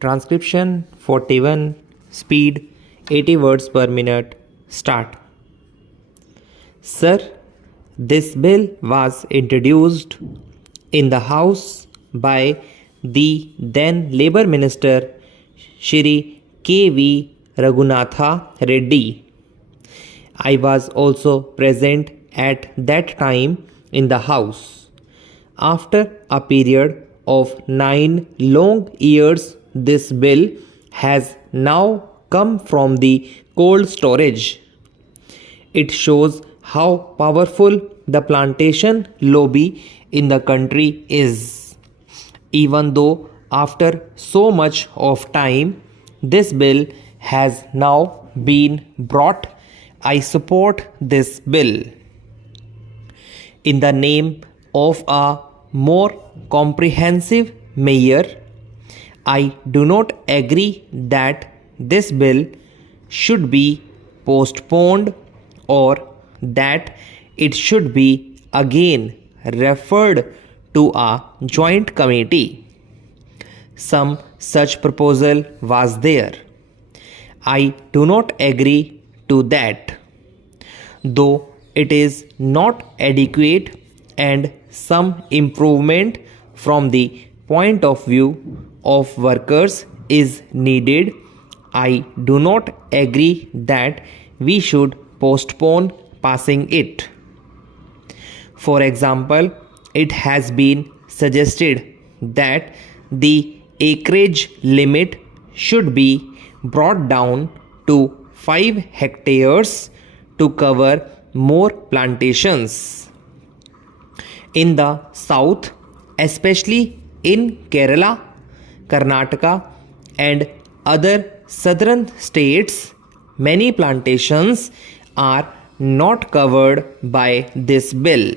Transcription 41, speed 80 words per minute. Start. Sir, this bill was introduced in the House by the then Labour Minister Shri K.V. Raghunatha Reddy. I was also present at that time in the House. After a period of 9 long years, this bill has now come from the cold storage. It shows how powerful the plantation lobby in the country is. Even though after so much of time, this bill has now been brought, I support this bill. In the name of a more comprehensive measure, I do not agree that this bill should be postponed or that it should be again referred to a joint committee. Some such proposal was there. I do not agree to that. Though it is not adequate and some improvement from the point of view of workers is needed, I do not agree that we should postpone passing it. For example, it has been suggested that the acreage limit should be brought down to 5 hectares to cover more plantations. In the south, especially in Kerala, Karnataka and other southern states, many plantations are not covered by this bill.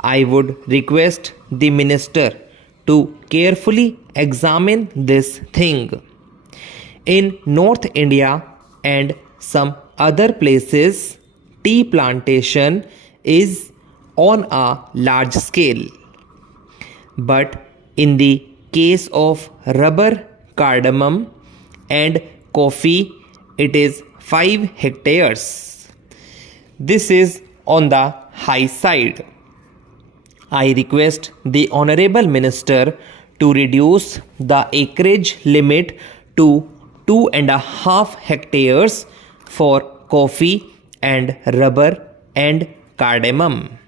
I would request the minister to carefully examine this thing. In North India and some other places, tea plantation is on a large scale. But in the case of rubber, cardamom and coffee, it is 5 hectares. This is on the high side. I request the Honorable Minister to reduce the acreage limit to 2.5 hectares for coffee and rubber and cardamom.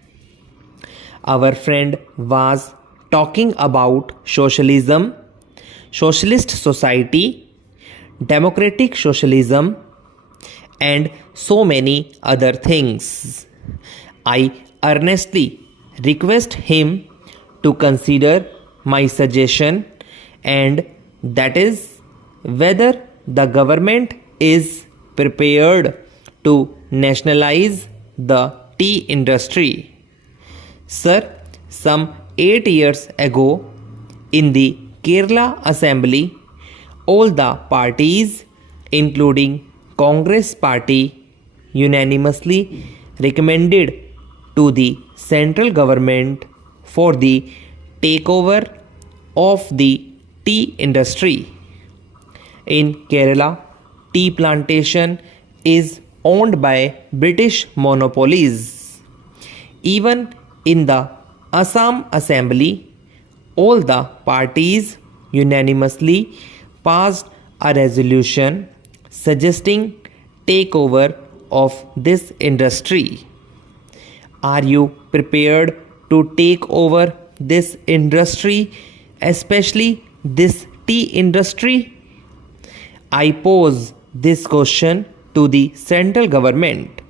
Our friend was talking about socialism, socialist society, democratic socialism, and so many other things. I earnestly request him to consider my suggestion, and that is whether the government is prepared to nationalize the tea industry. Sir, some 8 years ago, in the Kerala Assembly, all the parties, including Congress Party, unanimously recommended to the central government for the takeover of the tea industry. In Kerala, tea plantation is owned by British monopolies. Even in the Assam Assembly, all the parties unanimously passed a resolution suggesting takeover of this industry. Are you prepared to take over this industry, especially this tea industry? I pose this question to the central government.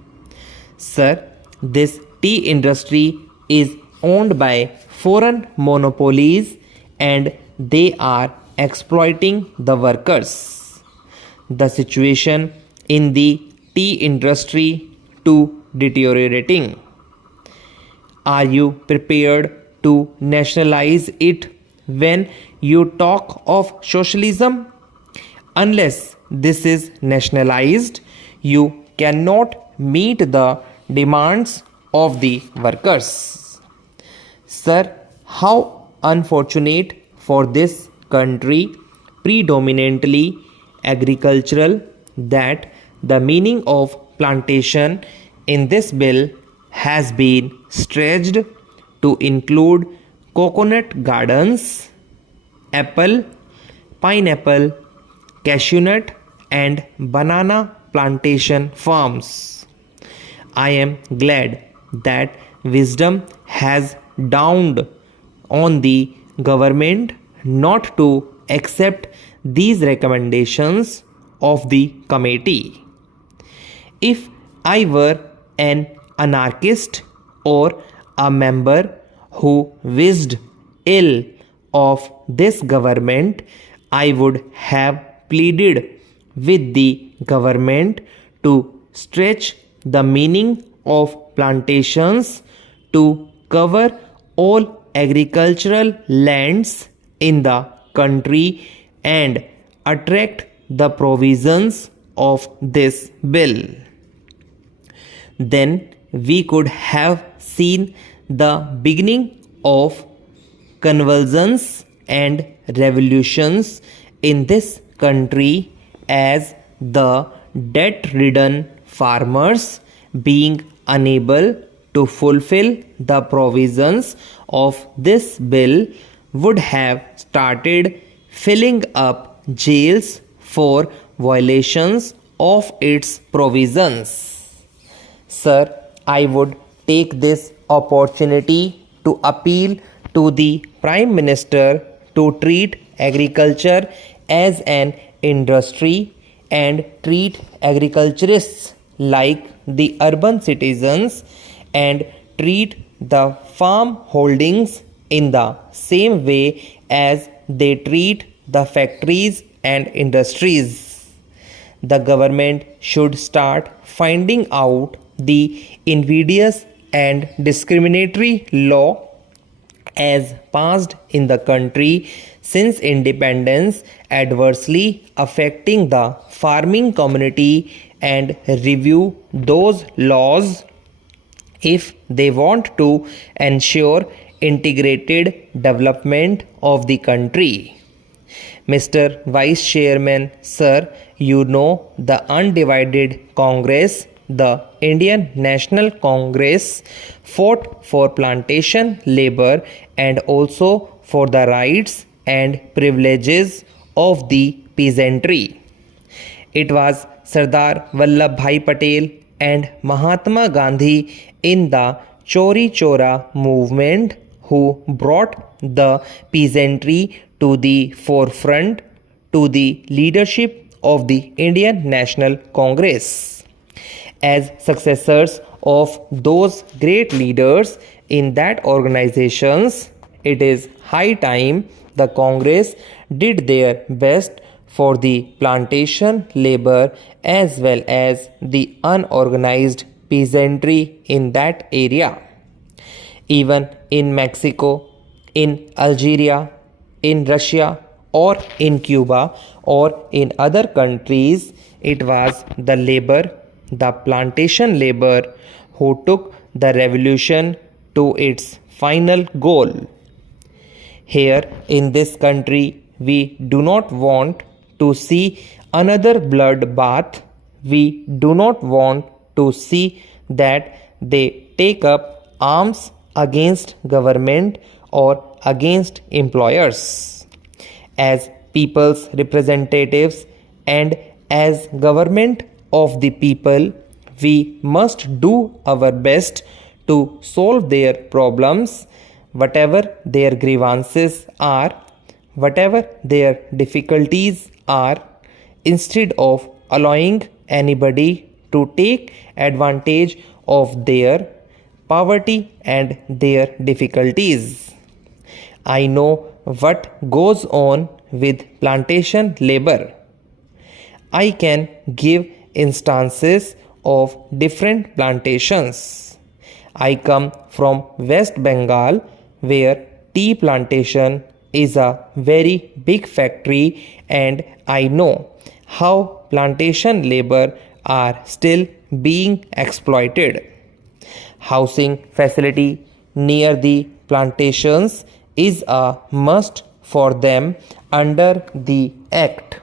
Sir, this tea industry is owned by foreign monopolies and they are exploiting the workers. The situation in the tea industry too deteriorating. Are you prepared to nationalize it when you talk of socialism? Unless this is nationalized, you cannot meet the demands of the workers. Sir, how unfortunate for this country predominantly agricultural, that the meaning of plantation in this bill has been stretched to include coconut gardens, apple, pineapple, cashew nut, and banana plantation farms. I am glad that wisdom has dawned on the government not to accept these recommendations of the committee. If I were an anarchist or a member who wished ill of this government, I would have pleaded with the government to stretch the meaning of plantations to cover all agricultural lands in the country and attract the provisions of this bill. Then we could have seen the beginning of convulsions and revolutions in this country, as the debt-ridden farmers, being unable to fulfill the provisions of this bill, would have started filling up jails for violations of its provisions. Sir, I would take this opportunity to appeal to the Prime Minister to treat agriculture as an industry and treat agriculturists like the urban citizens and treat the farm holdings in the same way as they treat the factories and industries. The government should start finding out the invidious and discriminatory law as passed in the country since independence, adversely affecting the farming community, and review those laws if they want to ensure integrated development of the country. Mr. Vice Chairman, sir, you know the undivided Congress, the Indian National Congress, fought for plantation labor and also for the rights and privileges of the peasantry. It was Sardar Vallabhbhai Patel and Mahatma Gandhi in the Chori Chora movement who brought the peasantry to the forefront to the leadership of the Indian National Congress. As successors of those great leaders in that organizations, it is high time the Congress did their best for the plantation labor as well as the unorganized peasantry in that area. Even in Mexico, in Algeria, in Russia, or in Cuba, or in other countries, it was the labor, the plantation labor, who took the revolution to its final goal. Here in this country, we do not want to see another bloodbath. We do not want to see that they take up arms against government or against employers. As people's representatives and as government of the people, we must do our best to solve their problems, whatever their grievances are, whatever their difficulties are, instead of allowing anybody to take advantage of their poverty and their difficulties. I know what goes on with plantation labor. I can give instances of different plantations. I come from West Bengal, where tea plantation is a very big factory, and I know how plantation labor are still being exploited. Housing facility near the plantations is a must for them under the Act.